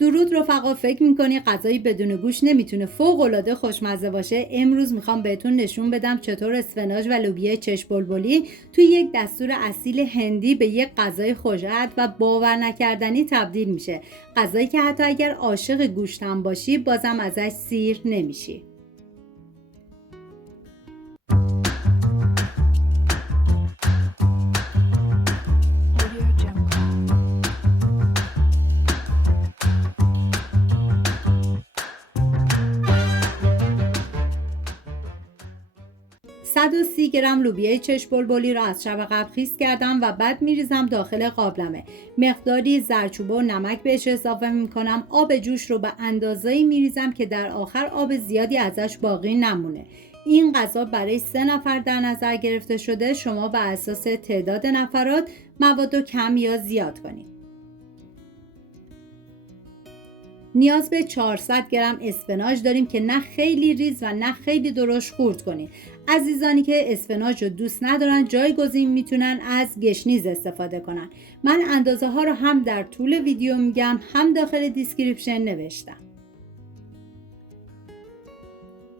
درود رفقا، فکر میکنی غذایی بدون گوشت نمیتونه فوق‌العاده خوشمزه باشه؟ امروز میخوام بهتون نشون بدم چطور اسفناج و لوبیای چشم بلبلی توی یک دستور اصیل هندی به یک غذای خوش‌عطر و باور نکردنی تبدیل میشه. غذایی که حتی اگر عاشق گوشت هم باشی بازم ازش سیر نمیشی. صد و 130 گرم لوبیای چشم بلبلی را از شب قبل خیس کردم و بعد میریزم داخل قابلمه. مقداری زردچوبه و نمک بهش اضافه میکنم. آب جوش رو به اندازه‌ای میریزم که در آخر آب زیادی ازش باقی نمونه. این غذا برای 3 نفر در نظر گرفته شده. شما بر اساس تعداد نفرات مواد کم یا زیاد کنید. نیاز به 400 گرم اسفناج داریم که نه خیلی ریز و نه خیلی درشت خورد کنید. عزیزانی که اسفناج رو دوست ندارن جایگزین میتونن از گشنیز استفاده کنن. من اندازه ها رو هم در طول ویدیو میگم هم داخل دیسکریپشن نوشتم.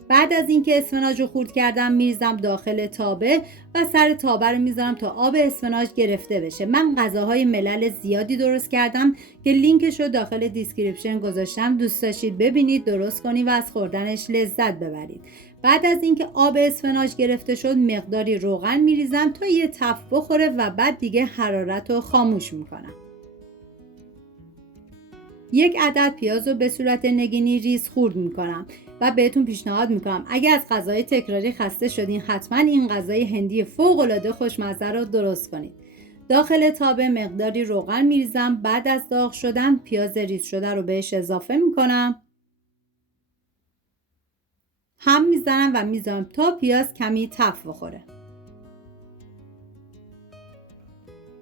بعد از اینکه اسفناج رو خورد کردم میریزم داخل تابه و سر تابه رو میذارم تا آب اسفناج گرفته بشه. من غذاهای ملل زیادی درست کردم که لینکش رو داخل دیسکریپشن گذاشتم. دوست داشتید ببینید، درست کنید و از خوردنش لذت ببرید. بعد از اینکه آب اسفناج گرفته شد مقداری روغن میریزم تا یه تف بخوره و بعد دیگه حرارت رو خاموش میکنم. 1 عدد پیاز رو به صورت نگینی ریز خورد میکنم و بهتون پیشنهاد میکنم اگر از غذای تکراری خسته شدین حتما این غذای هندی فوق‌العاده خوشمزه رو درست کنید. داخل تابه مقداری روغن میریزم. بعد از داغ شدن پیاز ریز شده رو بهش اضافه میکنم. هم میزنم و میذارم تا پیاز کمی تف بخوره.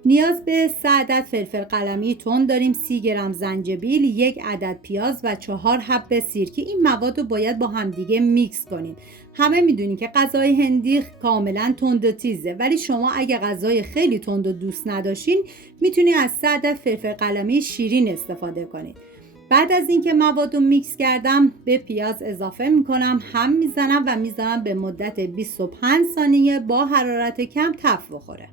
نیاز به 3 عدد فلفل قلمی تند داریم، 30 گرم زنجبیل، 1 عدد پیاز و 4 حب سیرکی. این مواد رو باید با همدیگه میکس کنیم. همه میدونین که غذای هندی کاملا تند و تیزه، ولی شما اگه غذای خیلی تند و دوست نداشتین میتونید از 3 عدد فلفل قلمی شیرین استفاده کنید. بعد از اینکه مواد رو میکس کردم به پیاز اضافه میکنم، هم میزنم و میذارم به مدت 25 ثانیه با حرارت کم تف بخوره.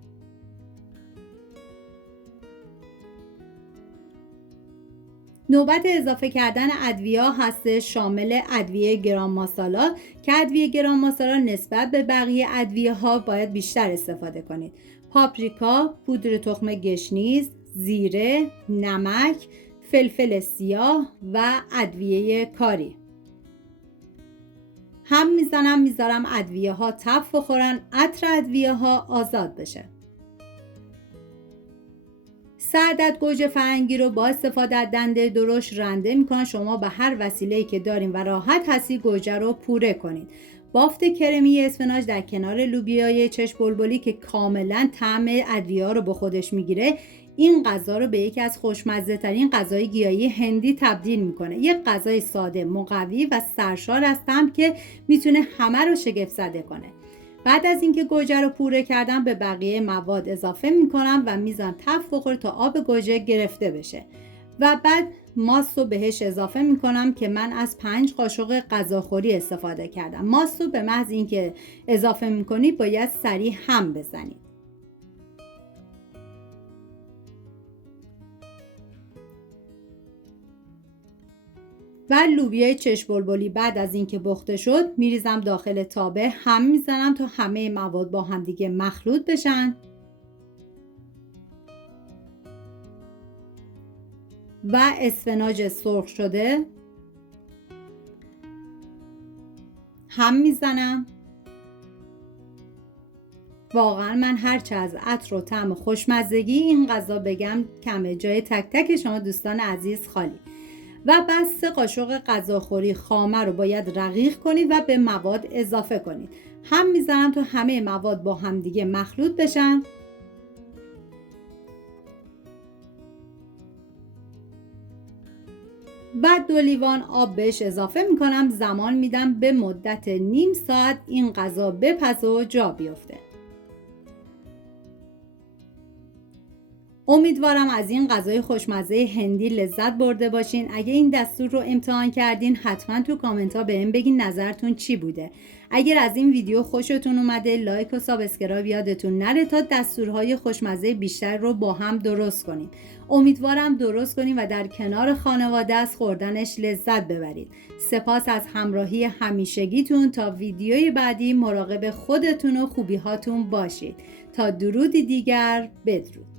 نوبت اضافه کردن ادویه هست، شامل ادویه گرام ماسالا که ادویه گرام ماسالا نسبت به بقیه ادویه ها باید بیشتر استفاده کنید. پاپریکا، پودر تخم گشنیز، زیره، نمک، فلفل سیاه و ادویه کاری. هم میذارم ادویه ها تف بخورن، عطر ادویه ها آزاد بشه. 3 عدد گوجه فرنگی رو با استفاده از دنده درشت رنده میکنن. شما به هر وسیله‌ای که دارین و راحت هستی گوجه رو پوره کنید. بافت کرمی اسفناج در کنار لوبیای چشم بلبلی که کاملا طعم ادویه رو به خودش میگیره این غذا رو به یکی از خوشمزه ترین غذای گیاهی هندی تبدیل میکنه. یک غذای ساده، مقوی و سرشار از طعم که میتونه همه رو شگفت زده کنه. بعد از اینکه گوجه رو پوره کردم به بقیه مواد اضافه میکنم و میذارم تف بخوره تا آب گوجه گرفته بشه و بعد ماست رو بهش اضافه میکنم که من از 5 قاشق غذاخوری استفاده کردم. ماست رو به محض اینکه اضافه میکنید باید سریع هم بزنید. و لوبیای چشم بلبلی بعد از اینکه پخته شد میریزم داخل تابه، هم میزنم تا همه مواد با هم دیگه مخلوط بشن و اسفناج سرخ شده هم میزنم. واقعا من هرچه از عطر و طعم خوشمزگی این غذا بگم کمه. جای تک تک شما دوستان عزیز خالی. و بعد 3 قاشق غذاخوری خامه رو باید رقیق کنید و به مواد اضافه کنید. هم میزنم تا همه مواد با هم دیگه مخلوط بشن. بعد 2 لیوان آب بهش اضافه میکنم. زمان میدم به مدت نیم ساعت این غذا بپزه و جا بیفته. امیدوارم از این غذای خوشمزه هندی لذت برده باشین. اگه این دستور رو امتحان کردین حتما تو کامنت ها بهم بگین نظرتون چی بوده. اگر از این ویدیو خوشتون اومده لایک و سابسکرایب یادتون نره تا دستورهای خوشمزه بیشتر رو با هم درست کنیم. امیدوارم درست کنیم و در کنار خانواده از خوردنش لذت ببرید. سپاس از همراهی همیشگیتون. تا ویدیوی بعدی مراقب خودتون و خوبیهاتون باشید. تا درودی دیگر، بدرود.